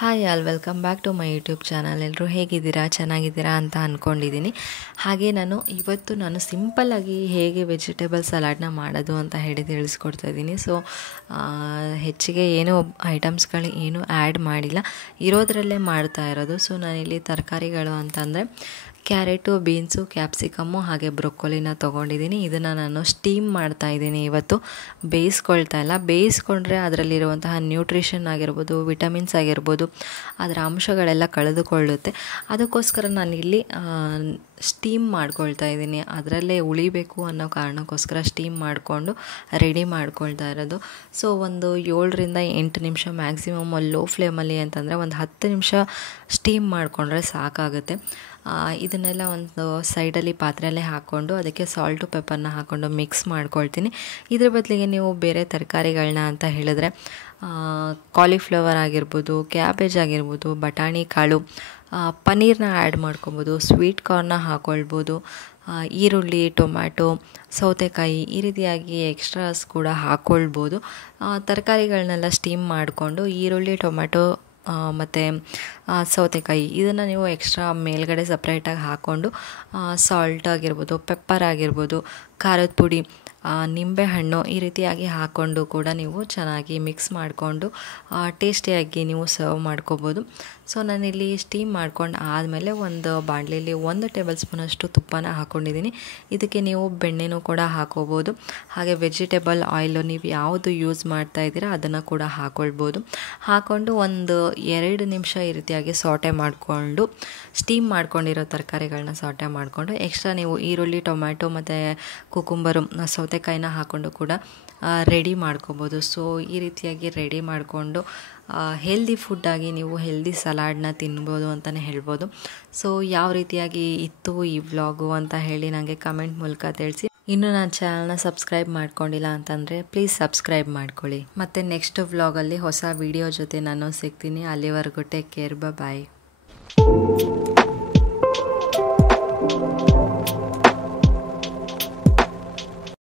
Hi all welcome back to my YouTube channel. ಎಲ್ಲರೂ ಹೇಗಿದ್ದೀರಾ, ಚೆನ್ನಾಗಿದ್ದೀರಾ ಅಂತ ಅಂದ್ಕೊಂಡಿದ್ದೀನಿ. ಹಾಗೆ ಇವತ್ತು ಸಿಂಪಲ್ಲಾಗಿ ಹೇಗೆ ವೆಜಿಟೇಬಲ್ ಸಲಾಡ್ನ ಮಾಡೋದು ಅಂತ ಹೇಳಿ ತಿಳಿಸ್ಕೊಡ್ತಾ ಇದ್ದೀನಿ. ಸೊ ಹೆಚ್ಚಿಗೆ ಏನೂ ಐಟಮ್ಸ್ಗಳು ಏನೂ ಆ್ಯಡ್ ಮಾಡಿಲ್ಲ, ಇರೋದರಲ್ಲೇ ಮಾಡ್ತಾ ಇರೋದು. ಸೊ ನಾನಿಲ್ಲಿ ತರಕಾರಿಗಳು ಅಂತಂದರೆ ಕ್ಯಾರೆಟು, ಬೀನ್ಸು, ಕ್ಯಾಪ್ಸಿಕಮ್ಮು ಹಾಗೆ ಬ್ರೊಕ್ಕೋಲಿನ ತೊಗೊಂಡಿದ್ದೀನಿ. ಇದನ್ನು ನಾನು ಸ್ಟೀಮ್ ಮಾಡ್ತಾಯಿದ್ದೀನಿ. ಇವತ್ತು ಬೇಯಿಸ್ಕೊಳ್ತಾ ಇಲ್ಲ. ಬೇಯಿಸ್ಕೊಂಡ್ರೆ ಅದರಲ್ಲಿರುವಂತಹ ನ್ಯೂಟ್ರಿಷನ್ ಆಗಿರ್ಬೋದು, ವಿಟಮಿನ್ಸ್ ಆಗಿರ್ಬೋದು, ಅದರ ಅಂಶಗಳೆಲ್ಲ ಕಳೆದುಕೊಳ್ಳುತ್ತೆ. ಅದಕ್ಕೋಸ್ಕರ ನಾನಿಲ್ಲಿ ಸ್ಟೀಮ್ ಮಾಡ್ಕೊಳ್ತಾ ಇದ್ದೀನಿ. ಅದರಲ್ಲೇ ಉಳಿಬೇಕು ಅನ್ನೋ ಕಾರಣಕ್ಕೋಸ್ಕರ ಸ್ಟೀಮ್ ಮಾಡಿಕೊಂಡು ರೆಡಿ ಮಾಡ್ಕೊಳ್ತಾ ಇರೋದು. ಸೊ ಒಂದು 7ರಿಂದ 8 ನಿಮಿಷ ಮ್ಯಾಕ್ಸಿಮಮ್ ಲೋ ಫ್ಲೇಮಲ್ಲಿ ಅಂತಂದರೆ ಒಂದು 10 ನಿಮಿಷ ಸ್ಟೀಮ್ ಮಾಡಿಕೊಂಡ್ರೆ ಸಾಕಾಗುತ್ತೆ. ಇದನ್ನೆಲ್ಲ ಒಂದು ಸೈಡಲ್ಲಿ ಪಾತ್ರೆಯಲ್ಲೇ ಹಾಕ್ಕೊಂಡು ಅದಕ್ಕೆ ಸಾಲ್ಟು ಪೆಪ್ಪರ್ನ ಹಾಕ್ಕೊಂಡು ಮಿಕ್ಸ್ ಮಾಡ್ಕೊಳ್ತೀನಿ. ಇದ್ರ ಬದಲಿಗೆ ನೀವು ಬೇರೆ ತರಕಾರಿಗಳನ್ನ ಅಂತ ಹೇಳಿದ್ರೆ ಕಾಲಿಫ್ಲವರ್ ಆಗಿರ್ಬೋದು, ಕ್ಯಾಬೇಜ್ ಆಗಿರ್ಬೋದು, ಬಟಾಣಿ ಕಾಳು, ಪನ್ನೀರ್ನ ಆ್ಯಡ್ ಮಾಡ್ಕೊಬೋದು, ಸ್ವೀಟ್ ಕಾರ್ನ್ನ ಹಾಕ್ಕೊಳ್ಬೋದು, ಈರುಳ್ಳಿ, ಟೊಮ್ಯಾಟೊ, ಸೌತೆಕಾಯಿ ಈ ರೀತಿಯಾಗಿ ಎಕ್ಸ್ಟ್ರಾಸ್ ಕೂಡ ಹಾಕ್ಕೊಳ್ಬೋದು. ತರಕಾರಿಗಳನ್ನೆಲ್ಲ ಸ್ಟೀಮ್ ಮಾಡಿಕೊಂಡು ಈರುಳ್ಳಿ, ಟೊಮ್ಯಾಟೊ ಮತ್ತು ಸೌತೆಕಾಯಿ ಇದನ್ನು ನೀವು ಎಕ್ಸ್ಟ್ರಾ ಮೇಲ್ಗಡೆ ಸಪ್ರೇಟಾಗಿ ಹಾಕ್ಕೊಂಡು ಸಾಲ್ಟ್ ಆಗಿರ್ಬೋದು, ಪೆಪ್ಪರ್ ಆಗಿರ್ಬೋದು, ಖಾರದ ಪುಡಿ, ನಿಂಬೆಹಣ್ಣು ಈ ರೀತಿಯಾಗಿ ಹಾಕ್ಕೊಂಡು ಕೂಡ ನೀವು ಚೆನ್ನಾಗಿ ಮಿಕ್ಸ್ ಮಾಡಿಕೊಂಡು ಟೇಸ್ಟಿಯಾಗಿ ನೀವು ಸರ್ವ್ ಮಾಡ್ಕೋಬೋದು. ಸೊ ನಾನಿಲ್ಲಿ ಸ್ಟೀಮ್ ಮಾಡ್ಕೊಂಡು ಆದಮೇಲೆ ಒಂದು ಬಾಣಲೆಯಲ್ಲಿ 1 ಟೇಬಲ್ ಸ್ಪೂನಷ್ಟು ತುಪ್ಪನ ಹಾಕ್ಕೊಂಡಿದ್ದೀನಿ. ಇದಕ್ಕೆ ನೀವು ಬೆಣ್ಣೆನೂ ಕೂಡ ಹಾಕೋಬೋದು. ಹಾಗೆ ವೆಜಿಟೇಬಲ್ ಆಯಿಲು ನೀವು ಯಾವುದು ಯೂಸ್ ಮಾಡ್ತಾ ಇದ್ದೀರಾ ಅದನ್ನು ಕೂಡ ಹಾಕ್ಕೊಳ್ಬೋದು. ಹಾಕ್ಕೊಂಡು ಒಂದು 2 ನಿಮಿಷ ಈ ರೀತಿಯಾಗಿ ಸಾಟೆ ಮಾಡಿಕೊಂಡು ಸ್ಟೀಮ್ ಮಾಡ್ಕೊಂಡಿರೋ ತರಕಾರಿಗಳನ್ನ ಸಾಟೆ ಮಾಡಿಕೊಂಡು ಎಕ್ಸ್ಟ್ರಾ ನೀವು ಈರುಳ್ಳಿ, ಟೊಮ್ಯಾಟೊ ಮತ್ತು ಕುಕುಂಬರು, ಸೌತೆಕಾಯಿನ ಹಾಕ್ಕೊಂಡು ಕೂಡ ರೆಡಿ ಮಾಡ್ಕೊಬೋದು. ಸೊ ಈ ರೀತಿಯಾಗಿ ರೆಡಿ ಮಾಡಿಕೊಂಡು ಹೆಲ್ದಿ ಫುಡ್ಡಾಗಿ ನೀವು ಹೆಲ್ದಿ ಸಲಾಡ್ನ ತಿನ್ಬೋದು ಅಂತಲೇ ಹೇಳ್ಬೋದು. ಸೊ ಯಾವ ರೀತಿಯಾಗಿ ಇತ್ತು ಈ ವ್ಲಾಗು ಅಂತ ಹೇಳಿ ನನಗೆ ಕಮೆಂಟ್ ಮೂಲಕ ತಿಳಿಸಿ. ಇನ್ನು ನನ್ನ ಚಾನಲ್ನ ಸಬ್ಸ್ಕ್ರೈಬ್ ಮಾಡ್ಕೊಂಡಿಲ್ಲ ಅಂತಂದರೆ ಪ್ಲೀಸ್ ಸಬ್ಸ್ಕ್ರೈಬ್ ಮಾಡ್ಕೊಳ್ಳಿ. ಮತ್ತು ನೆಕ್ಸ್ಟ್ ವ್ಲಾಗಲ್ಲಿ ಹೊಸ ವಿಡಿಯೋ ಜೊತೆ ನಾನು ಸಿಗ್ತೀನಿ. ಅಲ್ಲಿವರೆಗೂ ಟೇಕ್ ಕೇರ್, ಬಾಯ್.